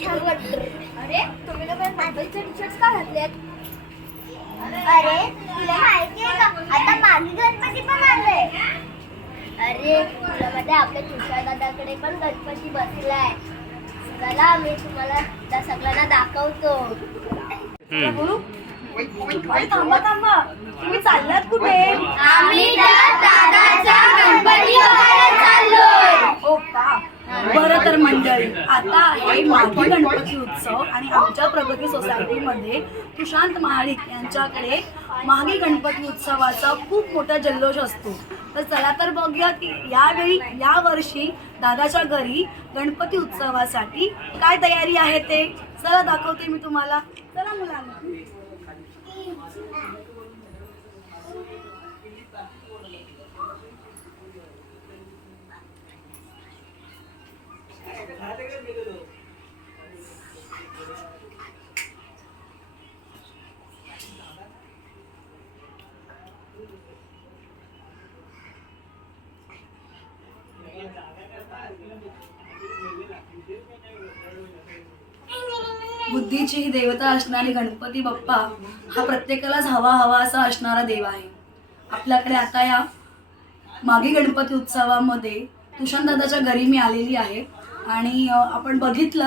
छान वाटतं अरे तुम्ही लोक बायबलचे टीचर्स का घातलेत? अरे तुला माहिती आहे का? आता मागे गणपती पण आलोय. अरे तुला आहे, आपल्या तुषार दादाकडे पण गणपती बसलाय. चला मी तुम्हाला त्या सगळ्यांना दाखवतो. अरे थांबा थांबा. तुम्ही चाललात कुठे? आम्ही बरं तर मंडळी आता आहे मागी गणपती उत्सव आणि आमच्या प्रगती सोसायटीमध्ये सुशांत महाडिक यांच्याकडे मागी गणपती उत्सवाचा खूप मोठा जल्लोष असतो. तर चला तर बघूया की यावेळी या वर्षी दादाच्या घरी गणपती उत्सवासाठी काय तयारी आहे ते. चला दाखवते मी तुम्हाला. चला मुलांना. बुद्धीची ही देवता असणारी गणपती बाप्पा हा प्रत्येकालाच हवा हवा असा असणारा देव आहे. आपल्याकडे आता या मागे गणपती उत्सवामध्ये दादाच्या घरी मी आलेली आहे. आणि आपण बघितलं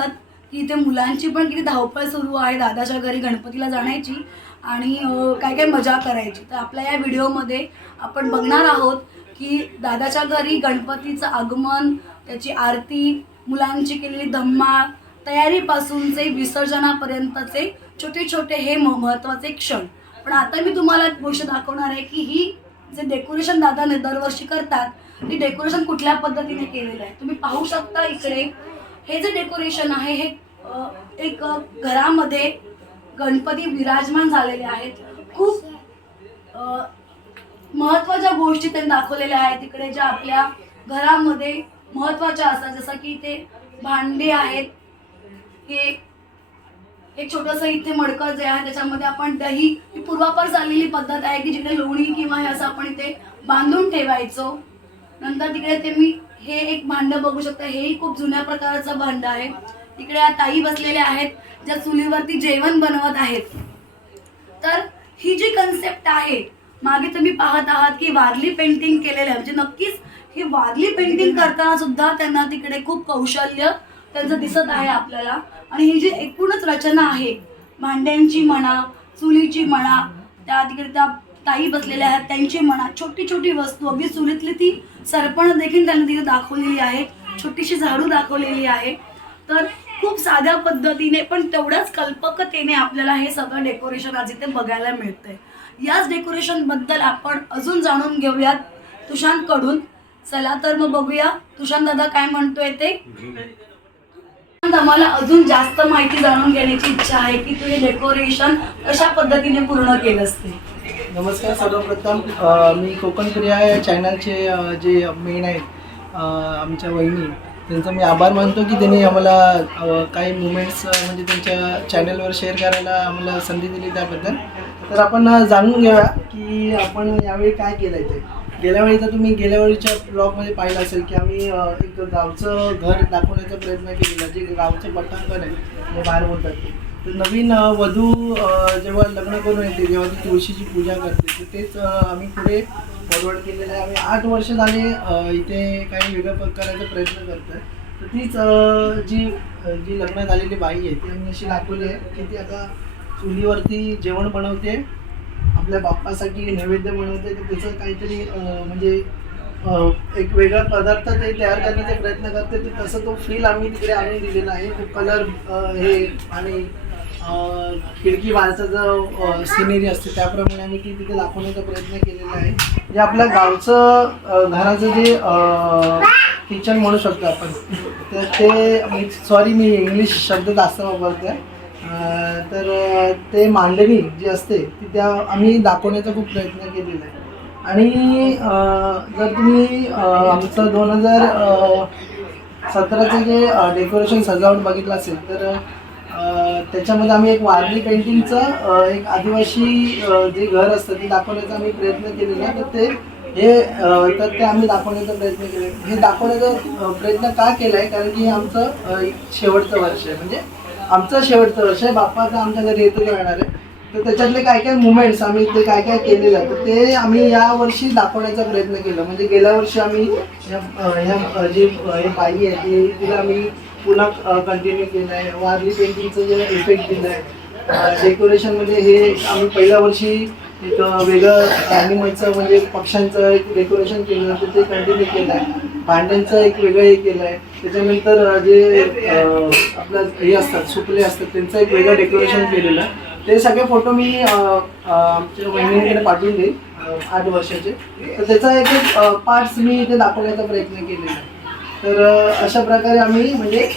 की इथे मुलांची पण किती धावपळ सुरू आहे दादाच्या घरी गणपतीला जाण्याची आणि काय काय मजा करायची. तर आपल्या या व्हिडिओमध्ये आपण बघणार आहोत की दादाच्या घरी गणपतीचं आगमन त्याची आरती मुलांची केलेली धम्माळ तयारीपासूनचे विसर्जनापर्यंतचे छोटे छोटे हे म- महत्त्वाचे क्षण. पण आता मी तुम्हाला एक गोष्ट दाखवणार आहे की ही जे डेकोरेशन दादा ने- दरवर्षी करतात आणि डेकोरेशन कुठल्या पद्धतीने केलेलं आहे? तुम्ही पाहू शकता इकडे. हे जे डेकोरेशन आहे हे एक घरामध्ये गणपती विराजमान झालेले आहेत. खूप महत्त्वाच्या गोष्टी त्यांनी दाखवलेल्या आहेत. तिकडे ज्या आपल्या घरामध्ये महत्त्वाच्या असतात जसं की इथे भांडे आहेत. हे एक छोटंसं इथे मडकं जे आहे त्याच्यामध्ये आपण दही ही पूर्वापार चाललेली पद्धत आहे की जिकडे लोणी किंवा हे असं आपण इथे बांधून ठेवायचो. नंतर तिकडे ते मी हे एक भांडं बघू शकता. हेही खूप जुन्या प्रकारचं भांडं आहे. तिकडे ताई बसलेल्या आहेत ज्या चुलीवरती जेवण बनवत आहेत. तर ही जी कन्सेप्ट आहे मागे तुम्ही पाहत आहात की वारली पेंटिंग केलेलं आहे. म्हणजे नक्कीच ही वारली पेंटिंग करताना सुद्धा त्यांना तिकडे खूप कौशल्य त्यांचं दिसत आहे आपल्याला. आणि ही जी एकूणच रचना आहे भांड्यांची म्हणा चुलीची म्हणा त्या तिकडे त्या ताई बसलेल्या आहेत. त्यांची मनात छोटी छोटी वस्तू अगदी चुलीतली ती सरपण देखील त्यांनी तिथे दाखवलेली आहे. छोटीशी झाडू दाखवलेली आहे. तर खूप साध्या पद्धतीने पण तेवढ्याच कल्पकतेने आपल्याला हे सगळं डेकोरेशन आज इथे बघायला मिळतंय. याच डेकोरेशनबद्दल आपण अजून जाणून घेऊयात तुशांत कडून चला तर मग बघूया. तुषांत दादा काय म्हणतोय ते? आम्हाला अजून जास्त माहिती जाणून घेण्याची इच्छा आहे की तू हे डेकोरेशन कशा पद्धतीने पूर्ण केलं असते नमस्कार सर्वप्रथम मी कोकण प्रिया या चॅनलचे जे मेन आहेत आमच्या वहिनी त्यांचं मी आभार मानतो की त्यांनी आम्हाला काही मुमेंट्स म्हणजे त्यांच्या चॅनलवर शेअर करायला आम्हाला संधी दिली त्याबद्दल तर आपण जाणून घेऊया की आपण यावेळी काय केलं आहे ते गेल्या वेळी तर तुम्ही गेल्या वेळीच्या ब्लॉगमध्ये पाहिलं असेल की आम्ही एक गावचं घर दाखवण्याचा प्रयत्न केलेला जे गावचं पटांगण आहे बाहेर बोलतात ते. नवीन वधू जेव्हा लग्न करून येते जेव्हा ती तुळशीची पूजा करते तर तेच आम्ही पुढे फॉरवर्ड केलेलं आहे. आम्ही आठ वर्ष झाले इथे काही वेगळं करायचा प्रयत्न करतोय. तर तीच जी जी लग्न झालेली बाई आहे ती आम्ही अशी दाखवली आहे की ती आता चुलीवरती जेवण बनवते आपल्या बाप्पासाठी नैवेद्य बनवते तर त्याचं काहीतरी म्हणजे एक वेगळा पदार्थ ते तयार करण्याचा प्रयत्न करते ते तसं तो फील आम्ही तिकडे आणून दिलेला आहे. तो कलर हे आणि खिडकी बाहेरचा जो सिनेरी असते त्याप्रमाणे आम्ही ती तिथे दाखवण्याचा प्रयत्न केलेला आहे. जे आपल्या गावचं घराचं जे किचन म्हणू शकतो आपण तर ते सॉरी मी इंग्लिश शब्द जास्त वापरतो आहे तर ते मांडणी जी असते ती त्या आम्ही दाखवण्याचा खूप प्रयत्न केलेला आहे. आणि जर तुम्ही आमचं दोन हजार सतराचं जे डेकोरेशन सजावट बघितलं असेल तर त्याच्यामध्ये आम्ही एक वारली पेंटिंगचं एक आदिवासी जे घर असतं ते दाखवण्याचा आम्ही प्रयत्न केलेला तर ते हे तर ते आम्ही दाखवण्याचा प्रयत्न केले हे दाखवण्याचा प्रयत्न का केला आहे? कारण की हे आमचं शेवटचं वर्ष आहे. म्हणजे आमचं शेवटचं वर्ष आहे. बाप्पाचं आमच्या घरी येतो येणार आहे तर त्याच्यातले काय काय मुवमेंट्स आम्ही ते काय काय केलेलं आहे? तर ते आम्ही या वर्षी दाखवण्याचा प्रयत्न केला. म्हणजे गेल्या वर्षी आम्ही ह्या ह्या जी बाई आहे ती तिला आम्ही पुन्हा कंटिन्यू केलं आहे. वारली पेंटिंगचं जे इफेक्ट दिलं आहे. डेकोरेशनमध्ये हे आम्ही पहिल्या वर्षी एक वेगळं ॲनिमलचं म्हणजे पक्ष्यांचं एक डेकोरेशन केलं होतं ते कंटिन्यू केलं आहे. भांड्यांचं एक वेगळं हे केलं आहे. त्याच्यानंतर जे आपलं हे असतात सुपले असतात त्यांचं एक वेगळं डेकोरेशन केलेलं आहे. ते सगळे फोटो मी आमच्या वहिनीकडे पाठवून देईन आठ वर्षाचे. तर त्याचा एक एक पार्ट्स मी इथे दाखवण्याचा प्रयत्न केलेला आहे. तर अशा प्रकारे आम्ही म्हणजे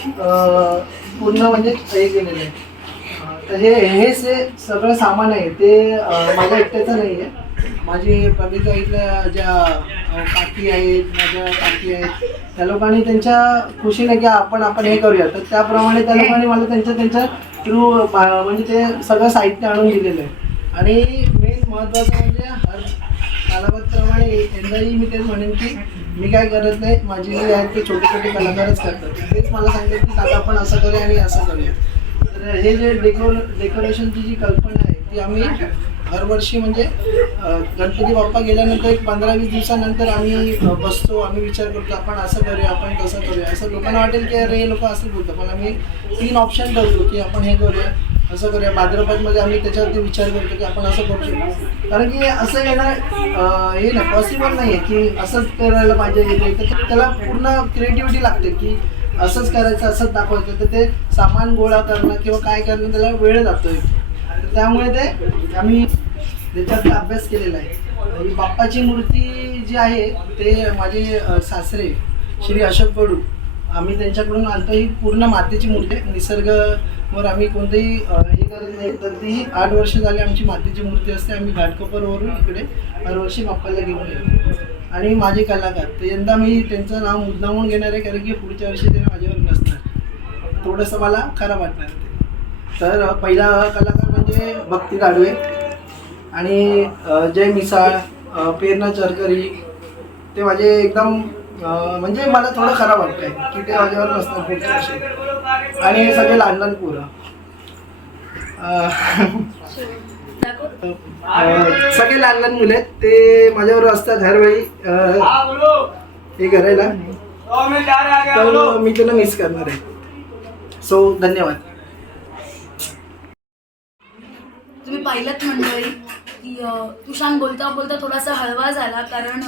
पूर्ण म्हणजे हे केलेलं आहे. तर हे हे जे सगळं सामान आहे. ते माझ्या एकट्याचं नाही आहे माझी प्रगतीच्या इथल्या ज्या काकी आहेत माझ्या काकी आहेत त्या लोकांनी त्यांच्या खुशीने की आपण आपण हे करूया. तर त्याप्रमाणे त्या लोकांनी मला त्यांच्या त्यांच्या थ्रू म्हणजे ते सगळं साहित्य आणून दिलेलं आहे. आणि मेन महत्त्वाचं म्हणजे हर कालावधप्रमाणे यंदाही मी तेच म्हणेन की मी काय करत नाही माझी जे आहेत ते छोटे छोटे कलाकारच करतात. तेच मला सांगतात की दादा आपण असं करूया आणि असं करूया. तर हे जे डेकोर डेकोरेशनची जी कल्पना आहे ती आम्ही हरवर्षी म्हणजे गणपती बाप्पा गेल्यानंतर एक पंधरा वीस दिवसानंतर आम्ही बसतो आम्ही विचार करतो आपण असं करूया आपण तसं करूया. असं लोकांना वाटेल की अरे हे लोक असं बोलतात. पण आम्ही तीन ऑप्शन ठरवतो की आपण हे करूया. असं करूया. भाद्रपदमध्ये आम्ही त्याच्यावरती विचार करतो की आपण असं करू शकतो कारण की असं येणं हे ना पॉसिबल नाही आहे की असंच करायला पाहिजे हे ते. तर त्याला पूर्ण क्रिएटिव्हिटी लागते की असंच करायचं असंच दाखवायचं. तर ते सामान गोळा करणं किंवा काय करणं त्याला वेळ जातोय. आहे त्यामुळे ते आम्ही त्याच्यात अभ्यास केलेला आहे. बाप्पाची मूर्ती जी आहे ते माझे सासरे श्री अशोक गडू आम्ही त्यांच्याकडून आणतो ही पूर्ण मातीची मूर्ती आहे. निसर्गवर आम्ही कोणतेही हे करत नाही. तर ती आठ वर्ष झाली आमची मातीची मूर्ती असते. आम्ही घाटकोपरवरून इकडे हरवर्षी बाप्पाला घेऊन येतो. आणि माझे कलाकार. तर यंदा मी त्यांचं नाव मुद्दामून घेणार आहे कारण की पुढच्या वर्षी ते माझ्यावर नसणार. थोडंसं मला खराब वाटणार ते. तर पहिला कलाकार म्हणजे भक्ती गाडवे. आणि जय मिसाळ अ, प्रेरणा चरकरी. ते माझे एकदम म्हणजे मला थोडं खराब वाटतंय की ते माझ्यावर नसणार पुढचे वर्षी आणि हे सगळे लहान लहान पोरं. सगळे लहान लहान मुले आहेत. ते माझ्यावर असतात हरवेळी. हे करायला तर मी त्यांना मिस करणार आहे. सो धन्यवाद. तुम्ही पाहिलं मंडळी की अं, बोलता बोलता थोडासा हळवा झाला कारण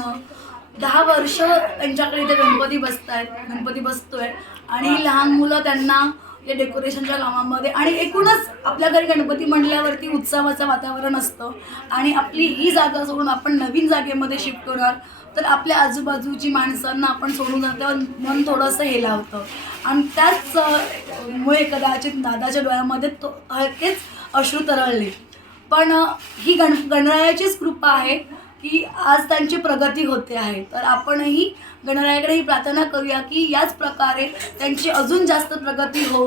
दहा वर्ष त्यांच्याकडे इथे गणपती बसत आहेत गणपती बसतोय. आणि लहान मुलं त्यांना या डेकोरेशनच्या कामामध्ये आणि एकूणच आपल्या घरी गणपती म्हणल्यावरती उत्सवाचं वातावरण असतं. आणि आपली ही जागा सोडून आपण नवीन जागेमध्ये शिफ्ट करणार तर आपल्या आजूबाजूची माणसांना आपण सोडून जातो मन थोडंसं हे लावतं. आणि त्याच मुळे कदाचित दादाच्या डोळ्यामध्ये तो हलकेच अश्रू तरळले. पण ही गण गणरायाचीच कृपा आहे. की आज त्यांची प्रगती होते आहे. तर आपणही गणरायाकडे ही प्रार्थना करूया की याच प्रकारे त्यांची अजून जास्त प्रगती हो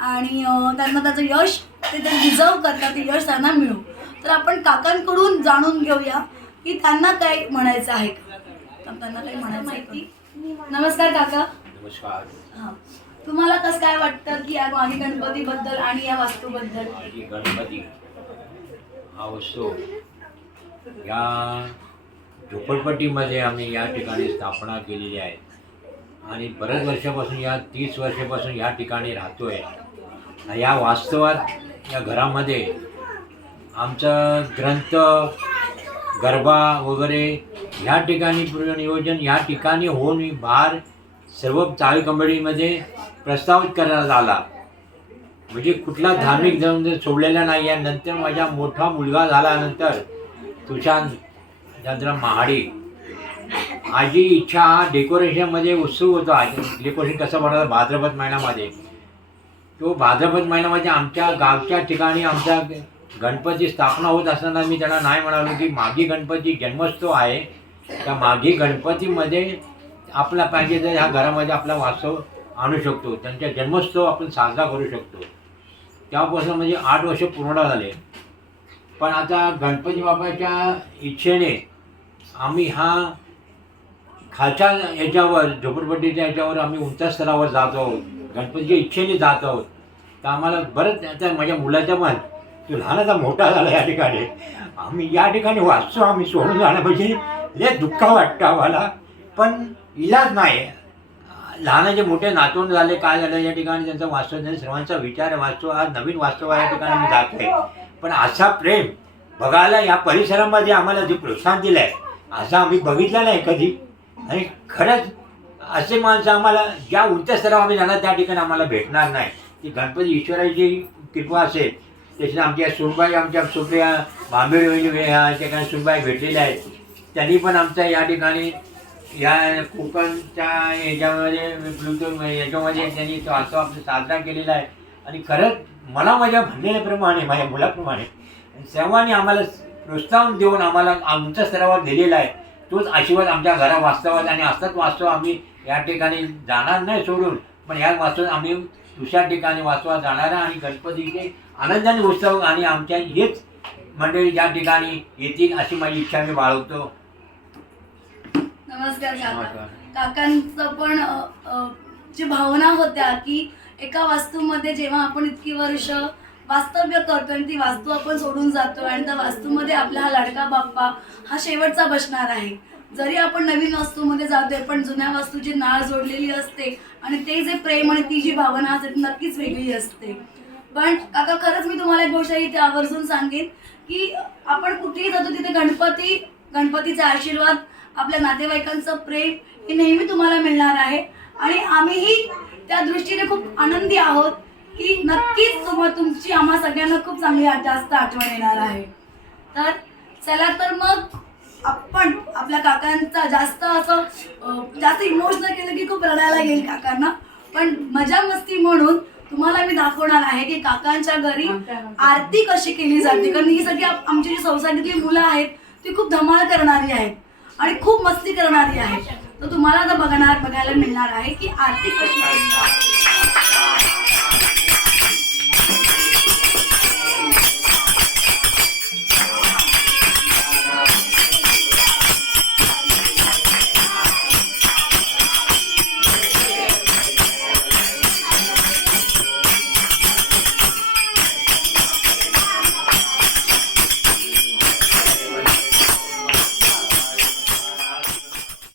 आणि त्यांना त्याचं यश ते ते डिझर्व करतात ते यश त्यांना मिळो. तर आपण काकांकडून जाणून घेऊया की त्यांना काय म्हणायचं आहे. त्यांना काही म्हणायचं का? नमस्कार काका. नमस्कार. हां. तुम्हाला कसं काय वाटतं की या मागे गणपतीबद्दल आणि या वास्तूबद्दल? माझी गणपती. हा वस्तू या झोपडपट्टीमध्ये आम्ही या ठिकाणी स्थापना केलेली आहे. आणि बऱ्याच वर्षापासून या तीस वर्षापासून या ठिकाणी राहतो आहे या वास्तवात या घरामध्ये आमचं ग्रंथ गरबा वगैरे ह्या ठिकाणी पूर्ण नियोजन या ठिकाणी होऊन बाहेर सर्व चाळी कमिटीमध्ये प्रस्तावित करण्यात आला. म्हणजे कुठला धार्मिक धर्म जर सोडलेला नाही आहे नंतर माझा मोठा मुलगा झाल्यानंतर तुषार चंद्र महाडी. माझी इच्छा डेकोरेशनमध्ये उत्सुक होतो. डेकोरेशन कसं बनवलं भाद्रपद महिन्यामध्ये. तो भाद्रपद महिन्यामध्ये आमच्या गावच्या ठिकाणी आमच्या गणपती स्थापना होत असताना मी त्यांना नाही म्हणालो की मागी गणपती जन्मोत्सव आहे. त्या मागी गणपतीमध्ये आपला पाहिजे तर ह्या घरामध्ये आपला वास्तव आणू शकतो. त्यांच्या जन्मोत्सव आपण साजरा करू शकतो. त्यापासून म्हणजे आठ वर्ष पूर्ण झाले. पण आता गणपती बाबाच्या इच्छेने आम्ही हा खालच्या याच्यावर झोपडपट्टीच्या याच्यावर आम्ही उंच स्तरावर जात आहोत. गणपतीच्या इच्छेने जात आहोत. तर आम्हाला बरंच आता माझ्या मुलाचं मन तो लहानाचा मोठा झाला या ठिकाणी. आम्ही या ठिकाणी वाचतो आम्ही सोडून जाणं म्हणजे लय दुःख वाटतं आम्हाला. पण इलाज नाही. लहानाचे मोठे नातून झाले काय झालं या ठिकाणी त्यांचा वास्तव त्यांनी सर्वांचा विचार वाचतो. आज नवीन वास्तव या ठिकाणी मी आहे. पण असा प्रेम बघायला या परिसरामध्ये आम्हाला जे प्रोत्साहन दिलं आहे असं आम्ही बघितलं नाही कधी. आणि खरंच असे माणसं आम्हाला ज्या उच्च स्तरावर आम्ही जाणार त्या ठिकाणी आम्हाला भेटणार नाही. की गणपती ईश्वराची कृपा असेल त्याच्यात आमच्या सुनबाई आमच्या सुप्रिया भांबेड ह्या या ठिकाणी सुनबाई भेटलेल्या आहेत. त्यांनी पण आमच्या या ठिकाणी या कोकणच्या याच्यामध्ये याच्यामध्ये त्यांनी तो असं आपलं साजरा केलेला आहे. आणि खरंच मला माझ्या म्हणण्याप्रमाणे माझ्या मुलाप्रमाणे सर्वांनी आम्हाला प्रोत्साहन देऊन आम्हाला आमच्या स्तरावर दिलेला आहे. तोच आशीर्वाद आमच्या घरा वास्तवात आणि असतात वास्तव आम्ही या ठिकाणी जाणार नाही सोडून पण या वास्तवात आम्ही दुसऱ्या ठिकाणी वास्तवात जाणार आणि गणपतीचे आनंदाने उत्सव आणि आमच्या हेच मंडळी या ठिकाणी येतील अशी माझी इच्छा मी बाळगतो. नमस्कार काका. नमस्कार. काकांचं पण जी भावना होत्या की एका वास्तूमध्ये जेव्हा आपण इतकी वर्ष वास्तव्य करतो आणि ती वास्तू आपण सोडून जातो आणि त्या वास्तूमध्ये आपला हा लाडका बाप्पा हा शेवटचा बसणार आहे. जरी आपण नवीन वास्तूमध्ये जातोय पण जुन्या वास्तूची नाळ जोडलेली असते आणि ते जे प्रेम आणि ती जी भावना असते ती नक्कीच वेगळी असते. पण काका खरंच मी तुम्हाला एक गोष्ट इथे आवर्जून सांगेन की आपण कुठेही जातो तिथे गणपती गणपतीचा आशीर्वाद आपल्या नातेवाईकांचं प्रेम हे नेहमी तुम्हाला मिळणार आहे. आणि आम्हीही त्या दृष्टीने खूप आनंदी आहोत की नक्कीच तुम तुमची आम्हा सगळ्यांना खूप चांगली जास्त आठवण येणार आहे. तर चला तर मग आपण आपल्या काकांचा जास्त असं जास्त इमोशनल केलं की खूप रडायला येईल काकांना. पण मजा मस्ती म्हणून तुम्हाला मी दाखवणार आहे की काकांच्या घरी आरती कशी केली जाते. कारण ही सगळी आमची जी सोसायटीतली मुलं आहेत ती खूप धमाल करणारी आहेत आणि खूप मस्ती करणारी आहेत. तर तुम्हाला आता बघणार बघायला मिळणार आहे की आर्थिक